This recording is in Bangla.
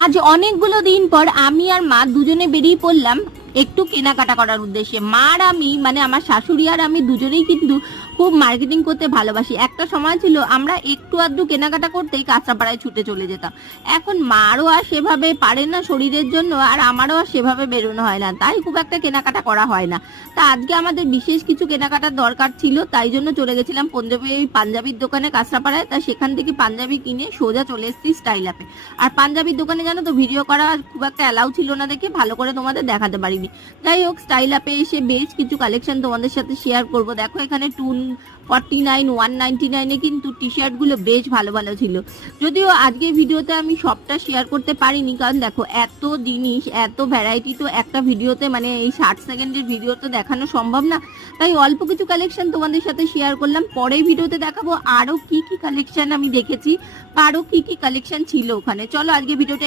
আজ অনেকগুলো দিন পর আমি আর মা দুজনে বেরিয়ে পড়লাম একটু কেনাকাটা করার উদ্দেশ্যে। মা আর আমি, মানে আমার শাশুড়ি আর আমি দুজনেই কিন্তু খুব মার্কেটিং করতে ভালোবাসি। একটা সময় ছিল আমরা একটু আধটু কেনাকাটা করতেই কাঁচরাপাড়ায় ছুটে চলে যেতাম। এখন মারও আর সেভাবে পারে না শরীরের জন্য, আর আমারও আর সেভাবে বেরোনো হয় না, তাই খুব একটা কেনাকাটা করা হয় না। তা আজকে আমাদের বিশেষ কিছু কেনাকাটার দরকার ছিল, তাই জন্য চলে গেছিলাম পাঞ্জাবির দোকানে কাঁচরাপাড়ায়। তা সেখান থেকে পাঞ্জাবি কিনে সোজা চলে এসেছি স্টাইল আপে। আর পাঞ্জাবির দোকানে জানো তো ভিডিও করা খুব একটা অ্যালাউ ছিল না দেখে ভালো করে তোমাদের দেখাতে পারিনি। যাই হোক, স্টাইল আপে এসে বেশ কিছু কালেকশন তোমাদের সাথে শেয়ার করব। দেখো এখানে 249, 199 কিন্তু টি শার্ট গুলো বেশ ভালো ভালো ছিল। যদিও আজকের ভিডিওতে আমি সবটা শেয়ার করতে পারিনি, কারণ দেখো এত জিনিস, এত ভ্যারাইটি তো একটা ভিডিওতে, মানে এই 60 সেকেন্ডের ভিডিওতে দেখানো সম্ভব না। তাই অল্প কিছু কালেকশন তোমাদের সাথে শেয়ার করলাম। পরের ভিডিওতে দেখাবো আরো কি কি কালেকশন আমি দেখেছি, আরো কি কি কালেকশন ছিল ওখানে। চলো আজকে ভিডিওটা